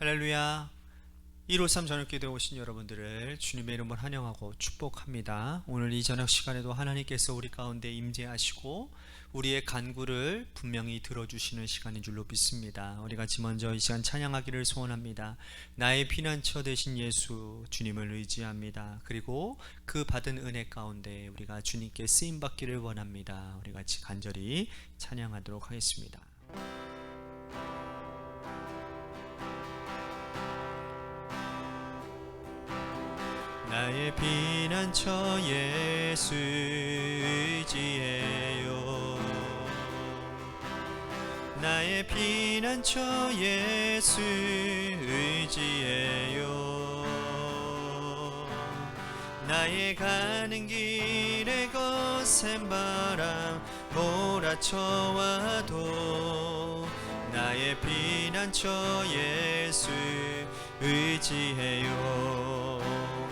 할렐루야. 153 저녁기도에 오신 여러분들을 주님의 이름으로 환영하고 축복합니다. 오늘 이 저녁 시간에도 하나님께서 우리 가운데 임재하시고 우리의 간구를 분명히 들어주시는 시간인 줄로 믿습니다. 우리 같이 먼저 이 시간 찬양하기를 소원합니다. 나의 피난처 되신 예수 주님을 의지합니다. 그리고 그 받은 은혜 가운데 우리가 주님께 쓰임받기를 원합니다. 우리 같이 간절히 찬양하도록 하겠습니다. 나의 피난처 예수 의지해요. 나의 피난처 예수 의지해요. 나의 가는 길에 거센 바람 몰아쳐와도 나의 피난처 예수 의지해요.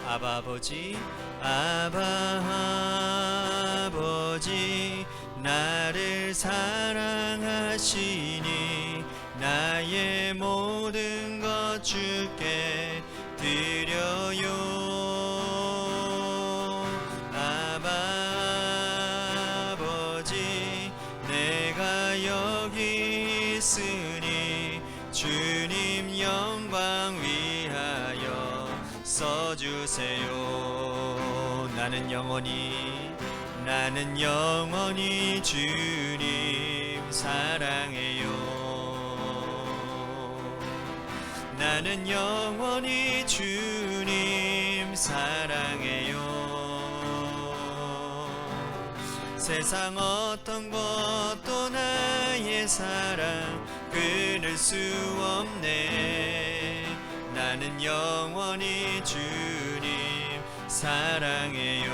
아바 아버지, 아바 아버지, 나를 사랑하시니 나의 모든 것 주께 드려요. 아바 아버지, 내가 여기 있으니 주님 영광 위하여 써주세요. 나는 영원히 주님 사랑해요. 나는 영원히 주님 사랑해요. 세상 어떤 것도 나의 사랑 끊을 수 없네. 나는 영원히 주님 사랑해요.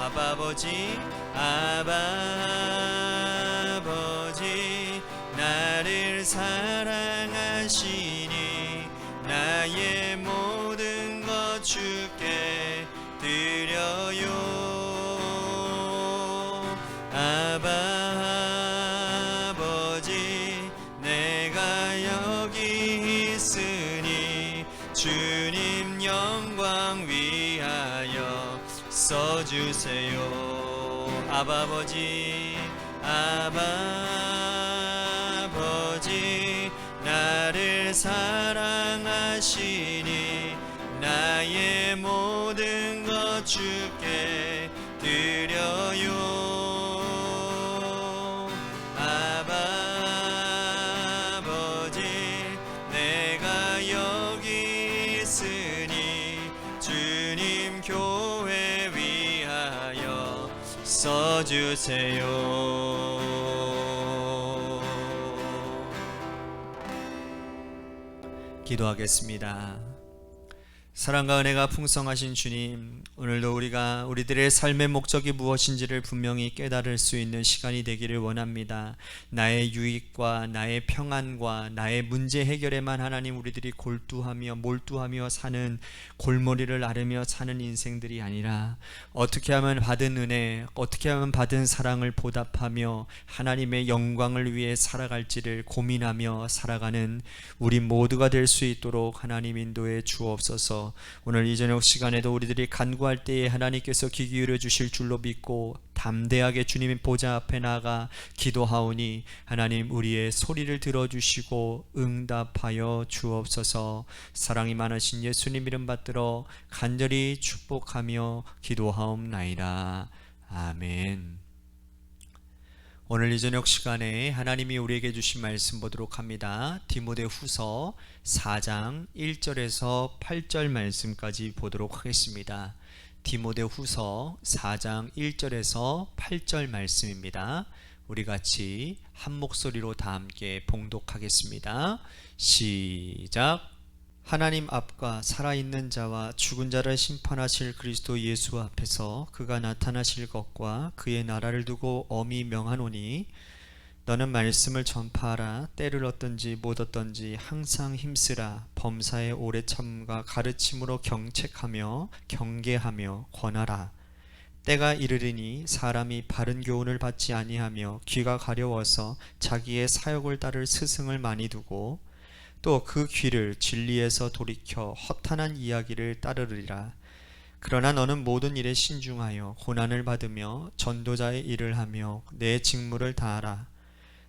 아바 아버지, 아바 아버지, 나를 사랑하시니 나의 모든 것 주께 드려요. 아바 아버지, 내가 여기 있으니 주님 영광 위하여 써주세요. 아바 아버지, 아바 아버지, 나를 사랑하시니 나의 모든 것 주께 드려요. 아바 아버지, 내가 여기 있으니 주님 교회 위하여 써주세요. 기도하겠습니다. 사랑과 은혜가 풍성하신 주님, 오늘도 우리가 우리들의 삶의 목적이 무엇인지를 분명히 깨달을 수 있는 시간이 되기를 원합니다. 나의 유익과 나의 평안과 나의 문제 해결에만 하나님 우리들이 몰두하며 사는 골머리를 앓으며 사는 인생들이 아니라 어떻게 하면 받은 은혜, 어떻게 하면 받은 사랑을 보답하며 하나님의 영광을 위해 살아갈지를 고민하며 살아가는 우리 모두가 될 수 있도록 하나님 인도해 주옵소서. 오늘 이 저녁 시간에도 우리들이 간구할 때에 하나님께서 귀 기울여 주실 줄로 믿고 담대하게 주님의 보좌 앞에 나가 기도하오니 하나님 우리의 소리를 들어주시고 응답하여 주옵소서. 사랑이 많으신 예수님 이름 받들어 간절히 축복하며 기도하옵나이다. 아멘. 오늘 이 저녁 시간에 하나님이 우리에게 주신 말씀 보도록 합니다. 디모데후서 4장 1절에서 8절 말씀까지 보도록 하겠습니다. 디모데후서 4장 1절에서 8절 말씀입니다. 우리 같이 한 목소리로 다 함께 봉독하겠습니다. 시작. 하나님 앞과 살아있는 자와 죽은 자를 심판하실 그리스도 예수 앞에서 그가 나타나실 것과 그의 나라를 두고 엄히 명하노니 너는 말씀을 전파하라. 때를 얻든지 못 얻든지 항상 힘쓰라. 범사에 오래 참과 가르침으로 경책하며 경계하며 권하라. 때가 이르리니 사람이 바른 교훈을 받지 아니하며 귀가 가려워서 자기의 사욕을 따를 스승을 많이 두고 또 그 귀를 진리에서 돌이켜 허탄한 이야기를 따르리라. 그러나 너는 모든 일에 신중하여 고난을 받으며 전도자의 일을 하며 내 직무를 다하라.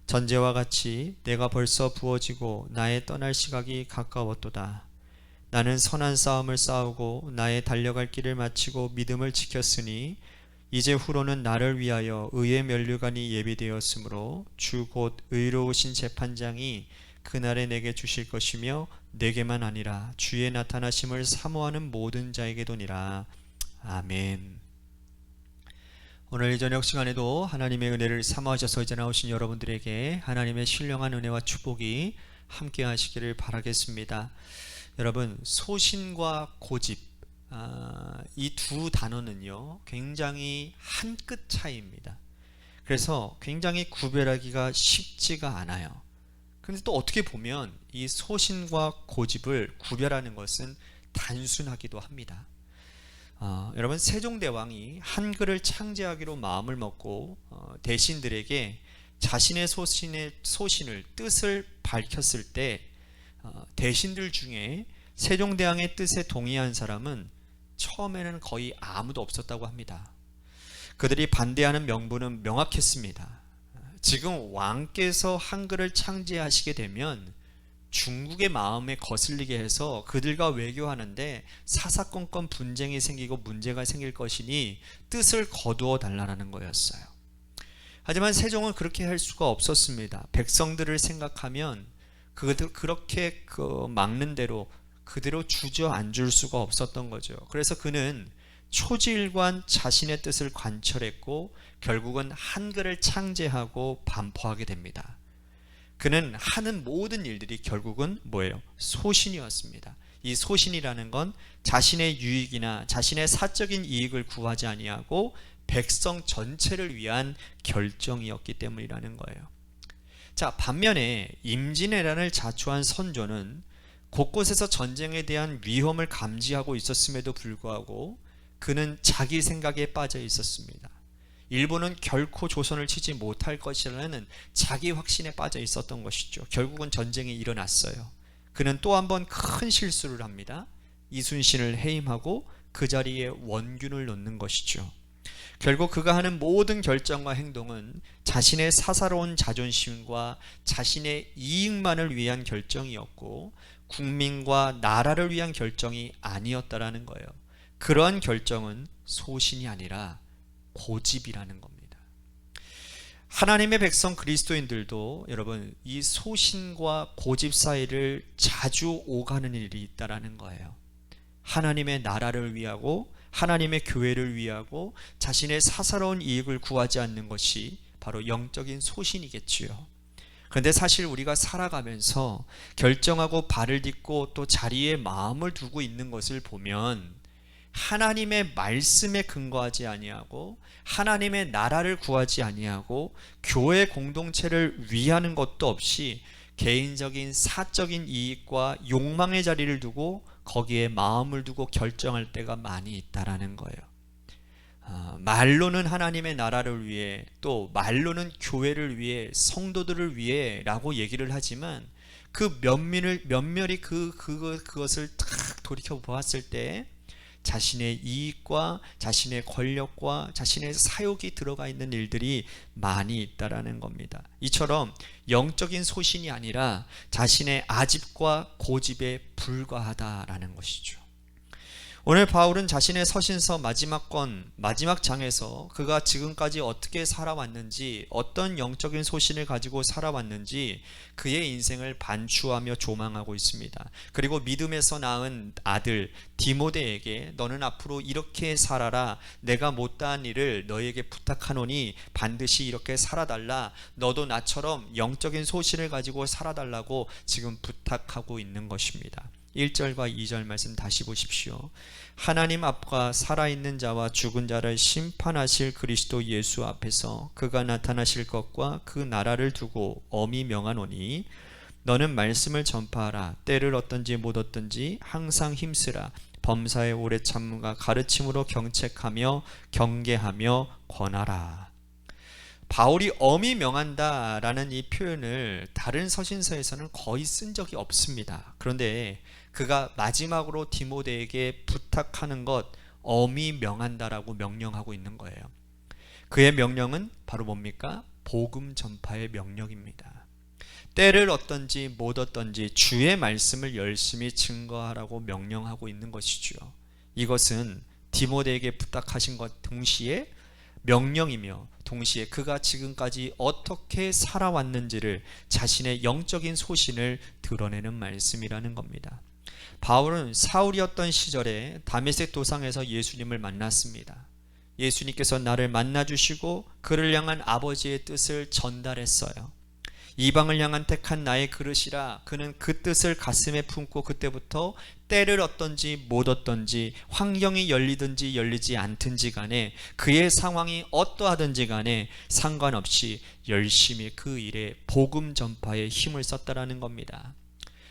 전제와 같이 내가 벌써 부어지고 나의 떠날 시각이 가까웠도다. 나는 선한 싸움을 싸우고 나의 달려갈 길을 마치고 믿음을 지켰으니 이제 후로는 나를 위하여 의의 면류관이 예비되었으므로 주 곧 의로우신 재판장이 그날에 내게 주실 것이며 내게만 아니라 주의 나타나심을 사모하는 모든 자에게도니라. 아멘. 오늘 이 저녁 시간에도 하나님의 은혜를 사모하셔서 이제 나오신 여러분들에게 하나님의 신령한 은혜와 축복이 함께 하시기를 바라겠습니다. 여러분, 소신과 고집, 이 두 단어는요 굉장히 한 끗 차이입니다. 그래서 굉장히 구별하기가 쉽지가 않아요. 그런데 또 어떻게 보면 이 소신과 고집을 구별하는 것은 단순하기도 합니다. 여러분, 세종대왕이 한글을 창제하기로 마음을 먹고 대신들에게 자신의 소신을 뜻을 밝혔을 때 대신들 중에 세종대왕의 뜻에 동의한 사람은 처음에는 거의 아무도 없었다고 합니다. 그들이 반대하는 명분은 명확했습니다. 지금 왕께서 한글을 창제하시게 되면 중국의 마음에 거슬리게 해서 그들과 외교하는데 사사건건 분쟁이 생기고 문제가 생길 것이니 뜻을 거두어 달라는 거였어요. 하지만 세종은 그렇게 할 수가 없었습니다. 백성들을 생각하면 그렇게 막는 대로 그대로 주저앉을 수가 없었던 거죠. 그래서 그는 초지일관 자신의 뜻을 관철했고 결국은 한글을 창제하고 반포하게 됩니다. 그는 하는 모든 일들이 결국은 뭐예요? 소신이었습니다. 이 소신이라는 건 자신의 유익이나 자신의 사적인 이익을 구하지 아니하고 백성 전체를 위한 결정이었기 때문이라는 거예요. 자, 반면에 임진왜란을 자초한 선조는 곳곳에서 전쟁에 대한 위험을 감지하고 있었음에도 불구하고 그는 자기 생각에 빠져 있었습니다. 일본은 결코 조선을 치지 못할 것이라는 자기 확신에 빠져 있었던 것이죠. 결국은 전쟁이 일어났어요. 그는 또 한 번 큰 실수를 합니다. 이순신을 해임하고 그 자리에 원균을 놓는 것이죠. 결국 그가 하는 모든 결정과 행동은 자신의 사사로운 자존심과 자신의 이익만을 위한 결정이었고 국민과 나라를 위한 결정이 아니었다라는 거예요. 그러한 결정은 소신이 아니라 고집이라는 겁니다. 하나님의 백성 그리스도인들도 여러분 이 소신과 고집 사이를 자주 오가는 일이 있다라는 거예요. 하나님의 나라를 위하고 하나님의 교회를 위하고 자신의 사사로운 이익을 구하지 않는 것이 바로 영적인 소신이겠지요. 그런데 사실 우리가 살아가면서 결정하고 발을 딛고 또 자리에 마음을 두고 있는 것을 보면 하나님의 말씀에 근거하지 아니하고 하나님의 나라를 구하지 아니하고 교회 공동체를 위하는 것도 없이 개인적인 사적인 이익과 욕망의 자리를 두고 거기에 마음을 두고 결정할 때가 많이 있다라는 거예요. 말로는 하나님의 나라를 위해 또 말로는 교회를 위해 성도들을 위해 라고 얘기를 하지만 그 면밀히 그것을 딱 돌이켜 보았을 때 자신의 이익과 자신의 권력과 자신의 사욕이 들어가 있는 일들이 많이 있다라는 겁니다. 이처럼 영적인 소신이 아니라 자신의 아집과 고집에 불과하다라는 것이죠. 오늘 바울은 자신의 서신서 마지막 장에서 그가 지금까지 어떻게 살아왔는지, 어떤 영적인 소신을 가지고 살아왔는지 그의 인생을 반추하며 조망하고 있습니다. 그리고 믿음에서 낳은 아들 디모데에게 너는 앞으로 이렇게 살아라, 내가 못다한 일을 너에게 부탁하노니 반드시 이렇게 살아달라, 너도 나처럼 영적인 소신을 가지고 살아달라고 지금 부탁하고 있는 것입니다. 1절과 2절 말씀 다시 보십시오. 하나님 앞과 살아있는 자와 죽은 자를 심판하실 그리스도 예수 앞에서 그가 나타나실 것과 그 나라를 두고 엄히 명하노니 너는 말씀을 전파하라. 때를 얻든지 못 얻든지 항상 힘쓰라. 범사의 오래 참음과 가르침으로 경책하며 경계하며 권하라. 바울이 엄히 명한다라는 이 표현을 다른 서신서에서는 거의 쓴 적이 없습니다. 그런데 그가 마지막으로 디모데에게 부탁하는 것, 엄히 명한다라고 명령하고 있는 거예요. 그의 명령은 바로 뭡니까? 복음 전파의 명령입니다. 때를 얻든지 못 얻든지 주의 말씀을 열심히 증거하라고 명령하고 있는 것이죠. 이것은 디모데에게 부탁하신 것 동시에 명령이며 동시에 그가 지금까지 어떻게 살아왔는지를, 자신의 영적인 소신을 드러내는 말씀이라는 겁니다. 바울은 사울이었던 시절에 다메섹 도상에서 예수님을 만났습니다. 예수님께서 나를 만나주시고 그를 향한 아버지의 뜻을 전달했어요. 이방을 향한 택한 나의 그릇이라, 그는 그 뜻을 가슴에 품고 그때부터 때를 얻든지 못 얻든지, 환경이 열리든지 열리지 않든지 간에, 그의 상황이 어떠하든지 간에 상관없이 열심히 그 일에 복음 전파에 힘을 썼다라는 겁니다.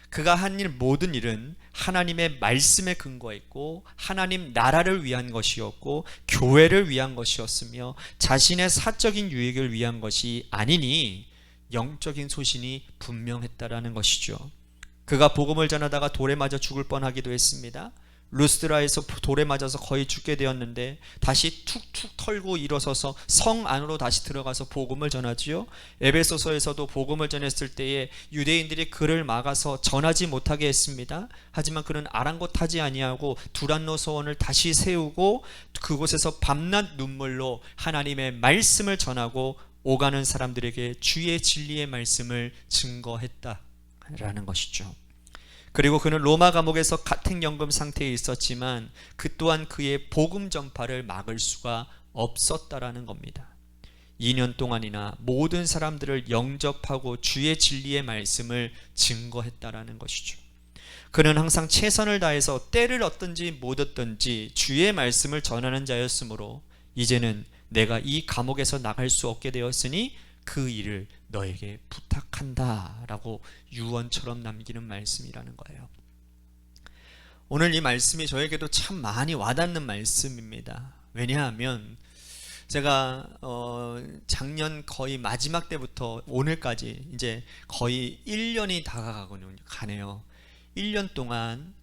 그가 한 일 모든 일은 하나님의 말씀에 근거했고 하나님 나라를 위한 것이었고 교회를 위한 것이었으며 자신의 사적인 유익을 위한 것이 아니니 영적인 소신이 분명했다라는 것이죠. 그가 복음을 전하다가 돌에 맞아 죽을 뻔하기도 했습니다. 루스드라에서 돌에 맞아서 거의 죽게 되었는데 다시 툭툭 털고 일어서서 성 안으로 다시 들어가서 복음을 전하지요. 에베소서에서도 복음을 전했을 때에 유대인들이 그를 막아서 전하지 못하게 했습니다. 하지만 그는 아랑곳하지 아니하고 두란노 소원을 다시 세우고 그곳에서 밤낮 눈물로 하나님의 말씀을 전하고 오가는 사람들에게 주의 진리의 말씀을 증거했다라는 것이죠. 그리고 그는 로마 감옥에서 가택연금 상태에 있었지만 그 또한 그의 복음 전파를 막을 수가 없었다라는 겁니다. 2년 동안이나 모든 사람들을 영접하고 주의 진리의 말씀을 증거했다라는 것이죠. 그는 항상 최선을 다해서 때를 얻든지 못 얻든지 주의 말씀을 전하는 자였으므로 이제는 내가 이 감옥에서 나갈 수 없게 되었으니 그 일을 너에게 부탁한다 라고 유언처럼 남기는 말씀이라는 거예요. 오늘 이 말씀이 저에게도 참 많이 와닿는 말씀입니다. 왜냐하면 제가 작년 거의 마지막 때부터 오늘까지 이제 거의 1년이 가네요. 1년 동안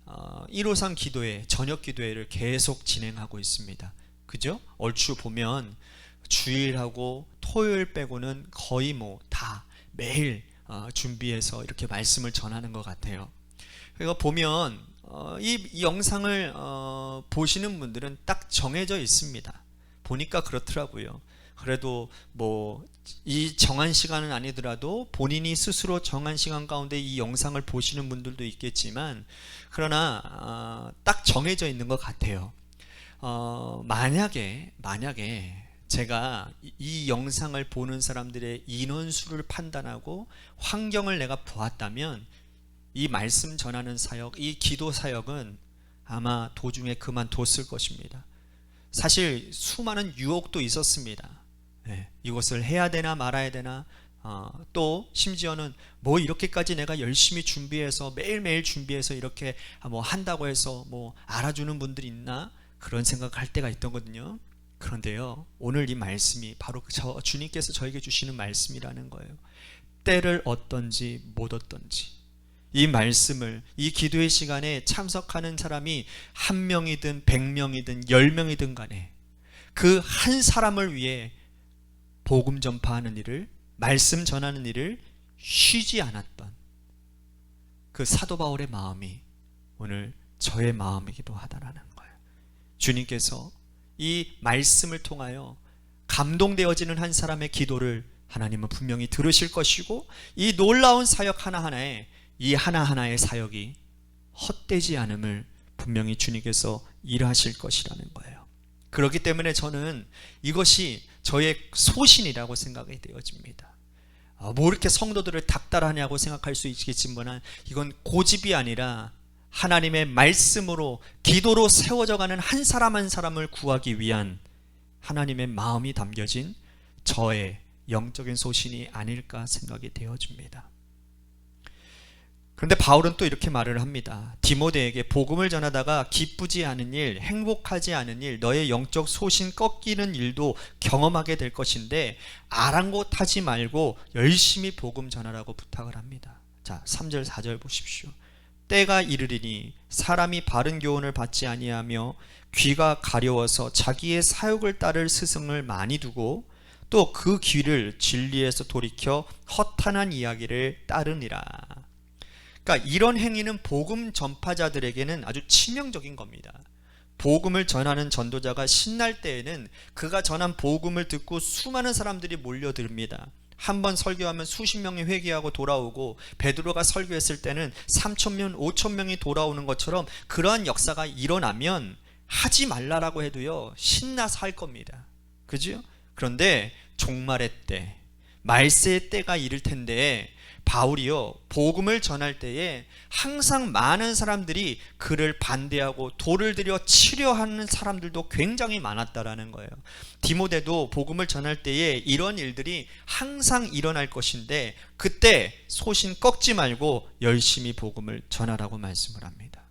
153 기도회, 저녁 기도회를 계속 진행하고 있습니다. 그죠? 얼추 보면 주일하고 토요일 빼고는 거의 다 매일 준비해서 이렇게 말씀을 전하는 것 같아요. 그러니까 보면 이 영상을 보시는 분들은 딱 정해져 있습니다. 보니까 그렇더라고요. 그래도 이 정한 시간은 아니더라도 본인이 스스로 정한 시간 가운데 이 영상을 보시는 분들도 있겠지만, 그러나 딱 정해져 있는 것 같아요. 만약에 제가 이 영상을 보는 사람들의 인원수를 판단하고 환경을 내가 보았다면 이 말씀 전하는 사역, 이 기도 사역은 아마 도중에 그만뒀을 것입니다. 사실 수많은 유혹도 있었습니다. 이것을 해야 되나 말아야 되나, 또 심지어는 이렇게까지 내가 열심히 준비해서 매일매일 준비해서 이렇게 한다고 해서 알아주는 분들이 있나, 그런 생각할 때가 있었거든요. 그런데요, 오늘 이 말씀이 바로 주님께서 저에게 주시는 말씀이라는 거예요. 때를 얻든지 못 얻든지, 이 말씀을, 이 기도의 시간에 참석하는 사람이 1명이든 100명이든 10명이든 간에 그 한 사람을 위해 복음 전파하는 일을, 말씀 전하는 일을 쉬지 않았던 그 사도 바울의 마음이 오늘 저의 마음이기도 하다라는 거예요. 주님께서 이 말씀을 통하여 감동되어지는 한 사람의 기도를 하나님은 분명히 들으실 것이고, 이 놀라운 사역 하나하나에 이 하나하나의 사역이 헛되지 않음을 분명히 주님께서 일하실 것이라는 거예요. 그렇기 때문에 저는 이것이 저의 소신이라고 생각이 되어집니다. 이렇게 성도들을 닥달하냐고 생각할 수 있겠지만, 이건 고집이 아니라 하나님의 말씀으로 기도로 세워져 가는 한 사람 한 사람을 구하기 위한 하나님의 마음이 담겨진 저의 영적인 소신이 아닐까 생각이 되어집니다. 그런데 바울은 또 이렇게 말을 합니다. 디모데에게 복음을 전하다가 기쁘지 않은 일, 행복하지 않은 일, 너의 영적 소신 꺾이는 일도 경험하게 될 것인데 아랑곳하지 말고 열심히 복음 전하라고 부탁을 합니다. 자, 3절 4절 보십시오. 때가 이르리니 사람이 바른 교훈을 받지 아니하며 귀가 가려워서 자기의 사욕을 따를 스승을 많이 두고 또 그 귀를 진리에서 돌이켜 허탄한 이야기를 따르니라. 그러니까 이런 행위는 복음 전파자들에게는 아주 치명적인 겁니다. 복음을 전하는 전도자가 신날 때에는 그가 전한 복음을 듣고 수많은 사람들이 몰려듭니다. 한 번 설교하면 수십 명이 회개하고 돌아오고, 베드로가 설교했을 때는 3,000명, 5,000명이 돌아오는 것처럼 그러한 역사가 일어나면 하지 말라라고 해도요, 신나서 할 겁니다. 그죠? 그런데 종말의 때, 말세의 때가 이를 텐데 바울이요, 복음을 전할 때에 항상 많은 사람들이 그를 반대하고 돌을 들여 치려하는 사람들도 굉장히 많았다라는 거예요. 디모데도 복음을 전할 때에 이런 일들이 항상 일어날 것인데 그때 소신 꺾지 말고 열심히 복음을 전하라고 말씀을 합니다.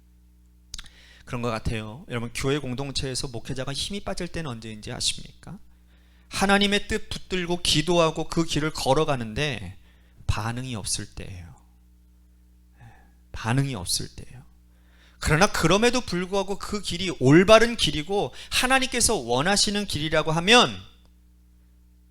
그런 것 같아요. 여러분, 교회 공동체에서 목회자가 힘이 빠질 때는 언제인지 아십니까? 하나님의 뜻 붙들고 기도하고 그 길을 걸어가는데 반응이 없을 때예요. 반응이 없을 때예요. 그러나 그럼에도 불구하고 그 길이 올바른 길이고 하나님께서 원하시는 길이라고 하면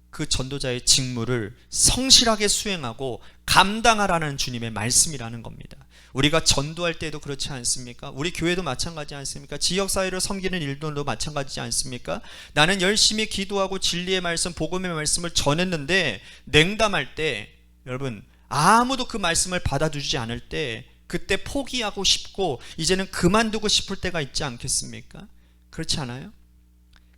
그 전도자의 직무를 성실하게 수행하고 감당하라는 주님의 말씀이라는 겁니다. 우리가 전도할 때도 그렇지 않습니까? 우리 교회도 마찬가지 않습니까? 지역사회를 섬기는 일들도 마찬가지지 않습니까? 나는 열심히 기도하고 진리의 말씀, 복음의 말씀을 전했는데 냉담할 때, 여러분, 아무도 그 말씀을 받아주지 않을 때 그때 포기하고 싶고 이제는 그만두고 싶을 때가 있지 않겠습니까? 그렇지 않아요?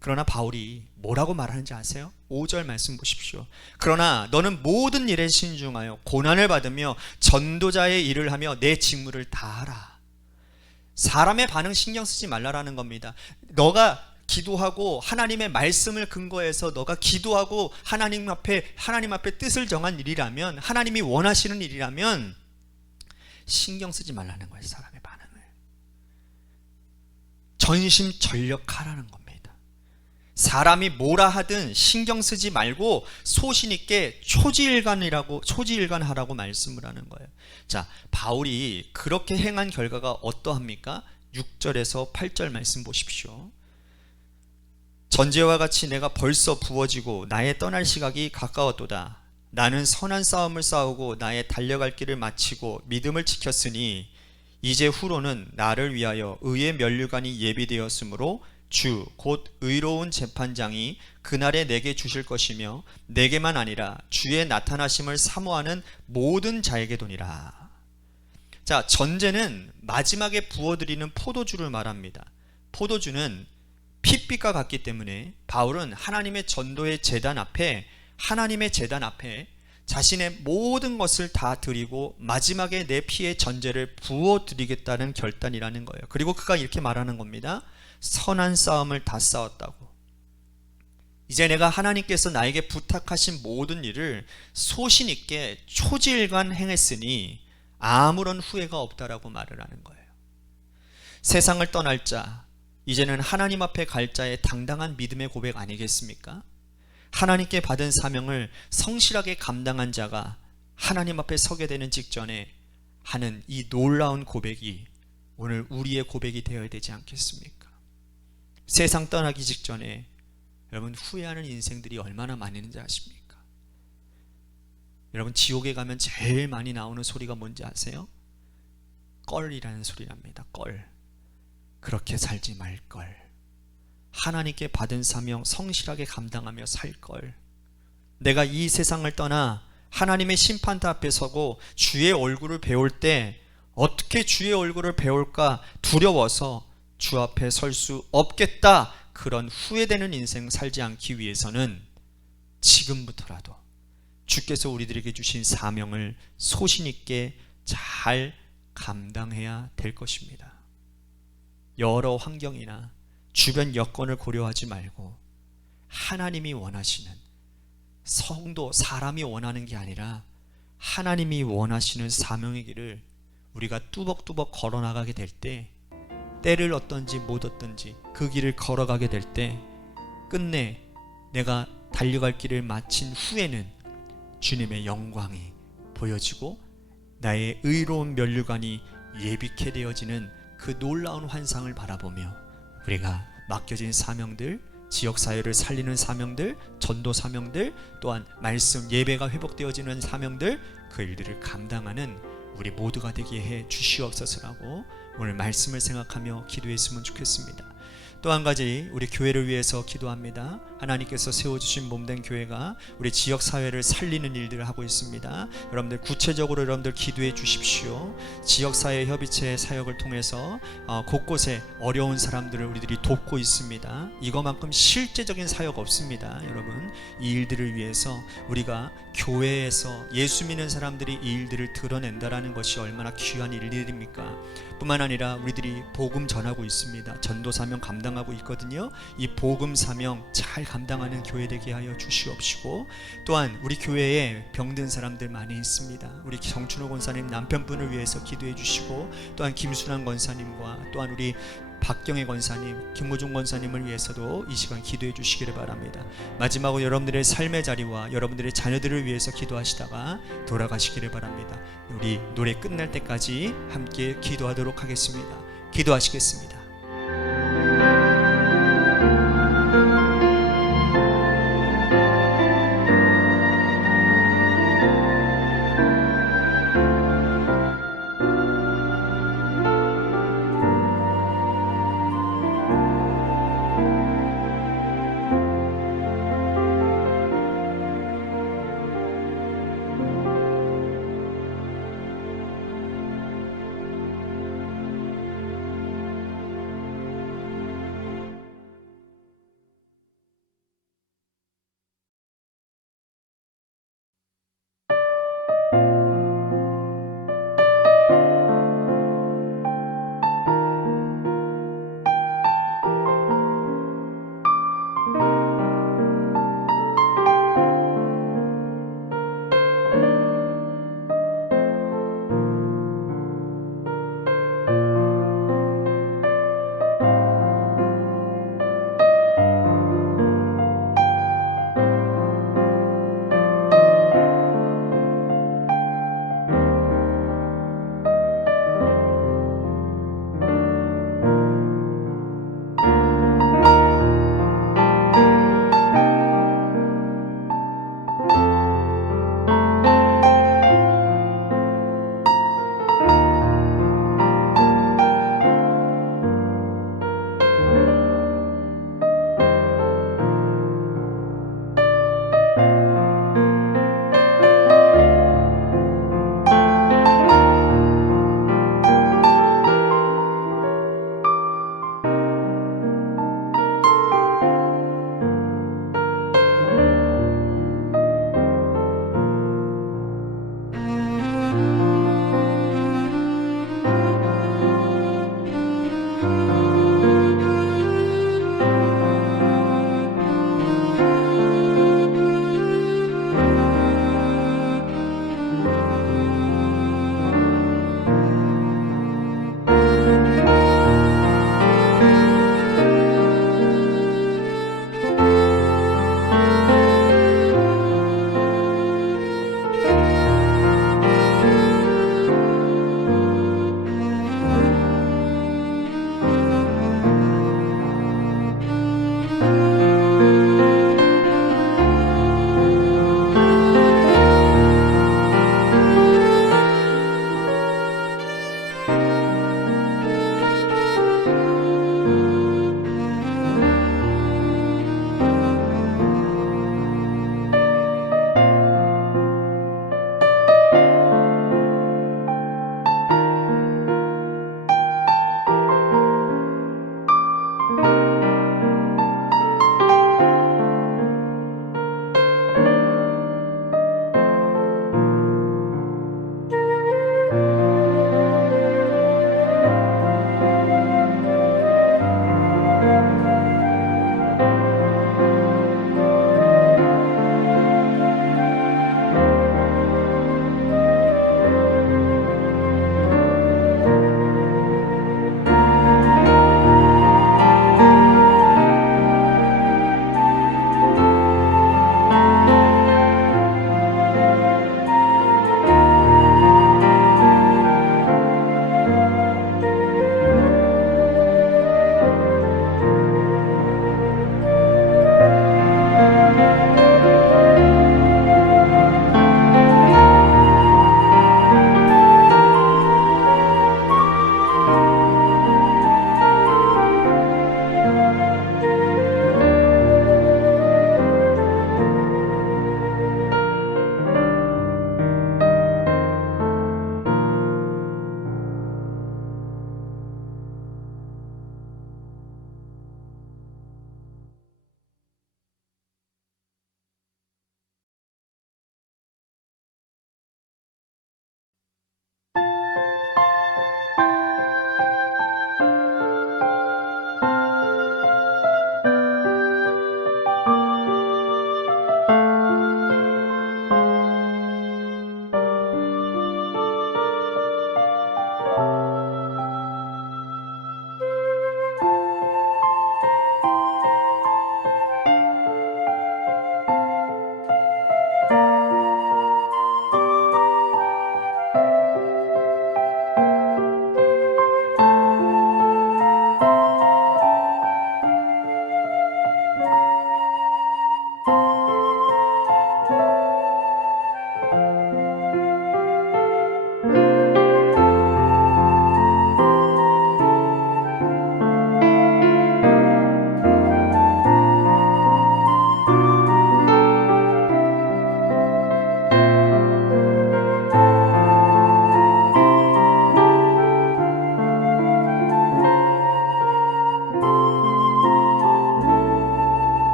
그러나 바울이 뭐라고 말하는지 아세요? 5절 말씀 보십시오. 그러나 너는 모든 일에 신중하여 고난을 받으며 전도자의 일을 하며 내 직무를 다하라. 사람의 반응 신경 쓰지 말라라는 겁니다. 너가 기도하고 하나님의 말씀을 근거해서 너가 기도하고 하나님 앞에 뜻을 정한 일이라면, 하나님이 원하시는 일이라면 신경 쓰지 말라는 거예요. 사람의 반응을 전심전력하라는 겁니다. 사람이 뭐라 하든 신경 쓰지 말고 소신 있게 초지일관하라고 말씀을 하는 거예요. 자, 바울이 그렇게 행한 결과가 어떠합니까? 6절에서 8절 말씀 보십시오. 전제와 같이 내가 벌써 부어지고 나의 떠날 시각이 가까웠도다. 나는 선한 싸움을 싸우고 나의 달려갈 길을 마치고 믿음을 지켰으니 이제 후로는 나를 위하여 의의 면류관이 예비되었으므로 주 곧 의로운 재판장이 그날에 내게 주실 것이며 내게만 아니라 주의 나타나심을 사모하는 모든 자에게도니라. 자, 전제는 마지막에 부어드리는 포도주를 말합니다. 포도주는 핏빛과 같기 때문에 바울은 하나님의 재단 앞에 자신의 모든 것을 다 드리고 마지막에 내 피의 전제를 부어드리겠다는 결단이라는 거예요. 그리고 그가 이렇게 말하는 겁니다. 선한 싸움을 다 싸웠다고. 이제 내가 하나님께서 나에게 부탁하신 모든 일을 소신 있게 초지일관 행했으니 아무런 후회가 없다라고 말을 하는 거예요. 세상을 떠날 자, 이제는 하나님 앞에 갈 자의 당당한 믿음의 고백 아니겠습니까? 하나님께 받은 사명을 성실하게 감당한 자가 하나님 앞에 서게 되는 직전에 하는 이 놀라운 고백이 오늘 우리의 고백이 되어야 되지 않겠습니까? 세상 떠나기 직전에 여러분, 후회하는 인생들이 얼마나 많이 있는지 아십니까? 여러분, 지옥에 가면 제일 많이 나오는 소리가 뭔지 아세요? 껄이라는 소리랍니다. 껄. 그렇게 살지 말걸. 하나님께 받은 사명 성실하게 감당하며 살걸. 내가 이 세상을 떠나 하나님의 심판대 앞에 서고 주의 얼굴을 배울 때 어떻게 주의 얼굴을 배울까 두려워서 주 앞에 설 수 없겠다, 그런 후회되는 인생 살지 않기 위해서는 지금부터라도 주께서 우리들에게 주신 사명을 소신 있게 잘 감당해야 될 것입니다. 여러 환경이나 주변 여건을 고려하지 말고 하나님이 원하시는, 성도, 사람이 원하는 게 아니라 하나님이 원하시는 사명의 길을 우리가 뚜벅뚜벅 걸어 나가게 될 때, 때를 얻든지 못 얻든지 그 길을 걸어가게 될 때, 끝내 내가 달려갈 길을 마친 후에는 주님의 영광이 보여지고 나의 의로운 면류관이 예비케 되어지는 그 놀라운 환상을 바라보며 우리가 맡겨진 사명들, 지역사회를 살리는 사명들, 전도 사명들, 또한 말씀 예배가 회복되어지는 사명들, 그 일들을 감당하는 우리 모두가 되게 해 주시옵소서라고 오늘 말씀을 생각하며 기도했으면 좋겠습니다. 또 한 가지 우리 교회를 위해서 기도합니다. 하나님께서 세워주신 몸된 교회가 우리 지역사회를 살리는 일들을 하고 있습니다. 여러분들 구체적으로 여러분들 기도해 주십시오. 지역사회 협의체 사역을 통해서 곳곳에 어려운 사람들을 우리들이 돕고 있습니다. 이거만큼 실제적인 사역 없습니다. 여러분, 이 일들을 위해서 우리가 교회에서 예수 믿는 사람들이 이 일들을 드러낸다라는 것이 얼마나 귀한 일들입니까? 뿐만 아니라 우리들이 복음 전하고 있습니다. 전도 사명 감당하고 있거든요. 이 복음 사명 잘 감당하는 교회 되게 하여 주시옵시고, 또한 우리 교회에 병든 사람들 많이 있습니다. 우리 정춘호 권사님 남편분을 위해서 기도해 주시고, 또한 김순환 권사님과 또한 우리 박경혜 권사님, 김무중 권사님을 위해서도 이 시간 기도해 주시기를 바랍니다. 마지막으로 여러분들의 삶의 자리와 여러분들의 자녀들을 위해서 기도하시다가 돌아가시기를 바랍니다. 우리 노래 끝날 때까지 함께 기도하도록 하겠습니다. 기도하시겠습니다.